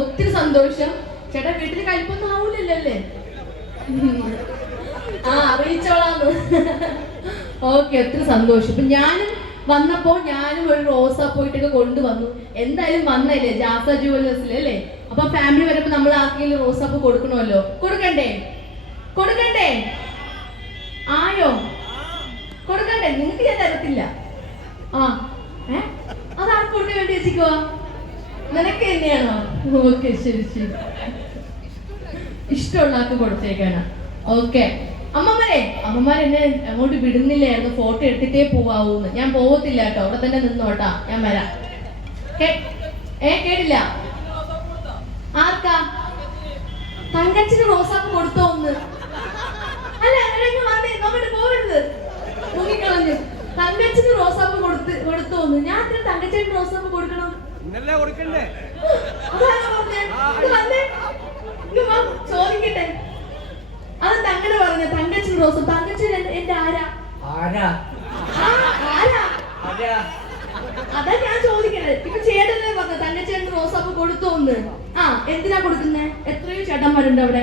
ഒത്തിരി സന്തോഷം. ചേട്ടാ വീട്ടിൽ കഴിപ്പൊന്നും ആവൂലല്ലോ അല്ലേ ആ അറിയിച്ചോളാന്ന് ഓക്കെ ഒത്തിരി സന്തോഷം. ഇപ്പൊ ഞാനും വന്നപ്പോ ഞാനും ഒരു റോസാ പോയിട്ടൊക്കെ കൊണ്ടുവന്നു. എന്തായാലും വന്നല്ലേ ജാസ ജുവലേഴ്സിൽ അല്ലേ? അപ്പൊ ഫാമിലി വരുമ്പോ നമ്മൾ ആർക്കെങ്കിലും റോസാപ്പ് കൊടുക്കണമല്ലോ. കൊടുക്കണ്ടേ? കൊടുക്കണ്ടേ? ആയോ? കൊടുക്കണ്ടേ? നിങ്ങൾക്ക് ഞാൻ തരത്തില്ല. ആ ഏ? അതാർക്ക് കൊടുക്കാൻ വേണ്ടി വെച്ചിക്കുവാ നിനക്ക് തന്നെയാണോ ഓക്കെ ശരി ശരി. ഇഷ്ടമുള്ള ആൾക്ക് കൊടുത്തേക്കാണ്. ഓക്കെ. അമ്മമാരെ അമ്മമാർ എന്നെ അങ്ങോട്ട് വിടുന്നില്ലായിരുന്നു. ഫോട്ടോ എടുത്തിട്ടേ പോവാവൂന്ന്. ഞാൻ പോവത്തില്ല കേട്ടോ. അവിടെ തന്നെ നിന്നോട്ടാ ഞാൻ വരാം. ഏ കേട്ടില്ല? ആർക്കാ? തങ്കച്ചിന് റോസാപ്പ് കൊടുത്തോ ഒന്ന്? അല്ല അങ്ങനെ വന്നേ. തങ്കച്ചിന് റോസാപ്പ് കൊടുത്ത് കൊടുത്തോന്ന് ഞാൻ തങ്കച്ചേന് റോസാപ്പ് കൊടുക്കണം. ഇന്നല്ലേ കൊടുക്കണ്ടേ? ചോദിക്കട്ടെ. അത് തങ്ങനെ പറഞ്ഞ തങ്കച്ചൻ റോസ്. തങ്കച്ചൻ എന്റെ- ആരാ? ആരാ? ആരാ? ആരാ? അതാ ഞാൻ ചോദിക്കണത് ഇപ്പൊ ചേട്ടനെ പറഞ്ഞ തങ്കച്ചൻ റോസാപ്പ് കൊടുത്തോന്ന് ആ എന്തിനാ കൊടുക്കുന്നേ? എത്രയോ ചേട്ടന്മാരുണ്ട് അവിടെ.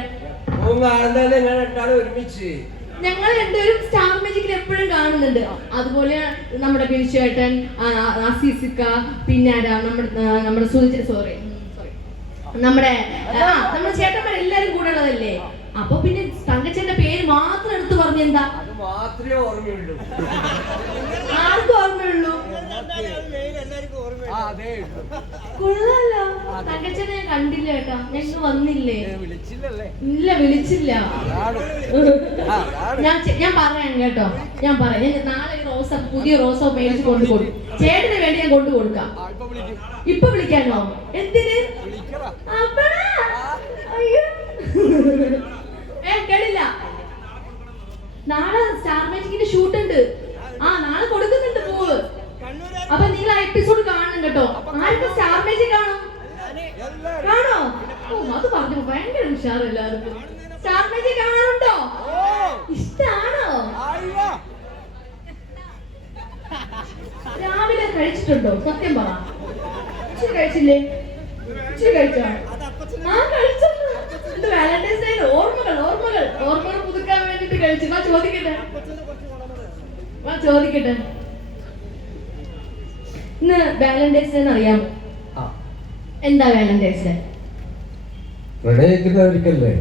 ഒരുമിച്ച്. ഞങ്ങൾ രണ്ടുപേരും സ്റ്റാർ മാജിക്കിൽ എപ്പോഴും കാണുന്നുണ്ട്. അതുപോലെ നമ്മുടെ ബിനിച്ചേട്ടൻ അസീസിക്ക പിന്നെ ആരാ? നമ്മുടെ നമ്മുടെ സുനിച്ച സോറി സോറി നമ്മുടെ നമ്മുടെ ചേട്ടന്മാർ എല്ലാരും കൂടെ ഉള്ളതല്ലേ? അപ്പൊ പിന്നെ തങ്കച്ചന്റെ പേര് മാത്രം എടുത്തു പറഞ്ഞെന്താ മാത്രമേ ഓർമ്മയുള്ളൂ. ആർക്കും ഓർമ്മയുള്ളൂ. കൊള്ളാലോ. തങ്കച്ചനെ ഞാൻ കണ്ടില്ല കേട്ടോ. ഞങ്ങൾ വന്നില്ലേ? ഇല്ല വിളിച്ചില്ല. ആ, ഞാൻ ഞാൻ പറയാം കേട്ടോ. ഞാൻ പറയാം. ഞാൻ നാളെ ഈ റോസ പുതിയ റോസ മേടിച്ച് കൊണ്ടു കൊടുക്കും ചേട്ടന് വേണ്ടി ഞാൻ കൊണ്ടു കൊടുക്കാം. ഇപ്പൊ വിളിക്കാനോ? എന്തിന്? വിളിക്കടാ അപ്പഴാ? അയ്യോ. ഏ കേട്ടില്ല നാളെ സ്റ്റാർ മാജിക്കിന്റെ ഷൂട്ട് ഉണ്ട് ആ നാളെ കൊടുക്കുന്നുണ്ട് പൂവ്. അപ്പൊ നിങ്ങൾ ആ എപ്പിസോഡ് കാണണം കേട്ടോ. ആർക്കും സ്റ്റാർ മാജിക് കാണും? കാണോ? ഓ അത് പറഞ്ഞു. ഭയങ്കര ഉഷാർ എല്ലാവർക്കും. സ്റ്റാർ മാജിക് കാണാറുണ്ടോ ഇഷ്ടാണോ? രാവിലെ കഴിച്ചിട്ടുണ്ടോ? സത്യം പറ. ഇച്ചിരി കഴിച്ചില്ലേ? ഇച്ചിരി കഴിച്ചോ? ആ കഴിച്ചു. വാലന്റൈൻസ് ഡേ ഓർമ്മകൾ ഓർമ്മകൾ. ഓർമ്മകൾ പുതുക്കാൻ വേണ്ടിട്ട് കഴിച്ചു. ഞാൻ ചോദിക്കട്ടെ. ഞാൻ ചോദിക്കട്ടെ. ഇന്ന് വാലന്റൈൻസ് ഡേ അറിയാമോ? എന്താ വേണം ഡേ പ്രണയിക്കുന്നവർക്കല്ലേ?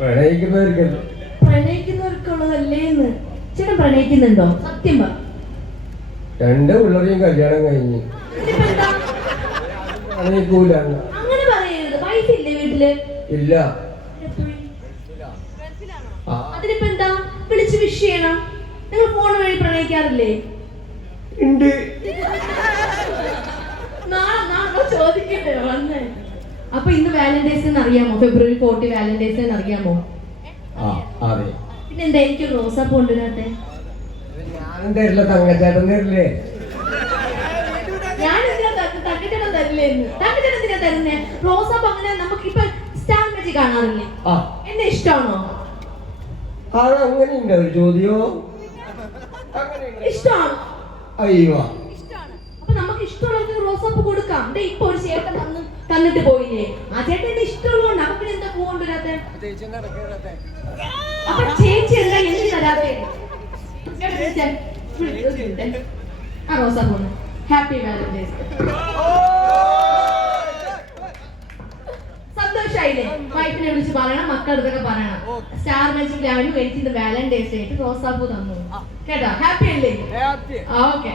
പ്രണയിക്കുന്നവർക്കല്ലേ? പ്രണയിക്കുന്നവർക്കുള്ളതല്ലേന്ന്. ചേട്ടൻ പ്രണയിക്കുന്നുണ്ടോ? സത്യം പറ. രണ്ട് പിള്ളേരെയും കല്യാണം കഴിഞ്ഞു? പ്രണയിക്കൂല. അങ്ങനെ പറയരുത്. വൈഫ് ഇല്ലേ വീട്ടിൽ? ഇല്ല. അതിനിപ്പോ എന്താ വിളിച്ച് വിഷ് ചെയ്യണം. നിങ്ങൾ ഫോൺ വഴി പ്രണയിക്കാറില്ലേ? ഉണ്ട് ചോദിക്കട്ടെ വന്നേ. അപ്പൊ ഇന്ന് വാലന്റൈൻസ് എന്ന് അറിയാമോ? ഫെബ്രുവരി ഫോർട്ടി വാലന്റൈൻസ് എന്ന് അറിയാമോ? ആ അതെ. പിന്നെ എന്താ എനിക്ക് റോസാപ്പ് കൊണ്ടുവരാത്തെ ഞാനും തരില്ല തങ്കച്ചേട്ടൻ തരില്ലേ ഞാൻ തരില്ലേ എന്ന് തക്കച്ചടം എന്തിനാ തരുന്നേ? റോസാപ്പ് അങ്ങനെ നമുക്ക് ഇപ്പൊ സ്റ്റാർ മാജിക് കാണാറില്ലേ? ആ. എന്നെ ഇഷ്ടമാണോ? അത് അങ്ങനെയുണ്ട് ഒരു ചോദ്യോ? ഇഷ്ടമാണ്? അയ്യോ. ദേ ഇപ്പൊ ഒരു ചേട്ടൻ വന്ന് തന്നിട്ട് പോയില്ലേ? ആ ഇഷ്ടമുള്ള ഇഷ്ടമുള്ളതുകൊണ്ട് പിന്നെ എന്താ പൂ കൊണ്ടുവരാത്തെ അപ്പൊ ചേച്ചി എന്താ എന്ത് തരാതെ. ആ ഹാപ്പി വാലന്റൈൻസ് സന്തോഷായില്ലേ? വൈഫിനെ വിളിച്ച് പറയണം മക്കളടുത്തൊക്കെ പറയണം. സ്റ്റാർ മാജിക് മേടിച്ചിട്ട് വാലന്റൈൻസ് ആയിട്ട് റോസാപ്പൂ തന്നു. കേട്ടോ? ഹാപ്പി അല്ലേ? ഓക്കെ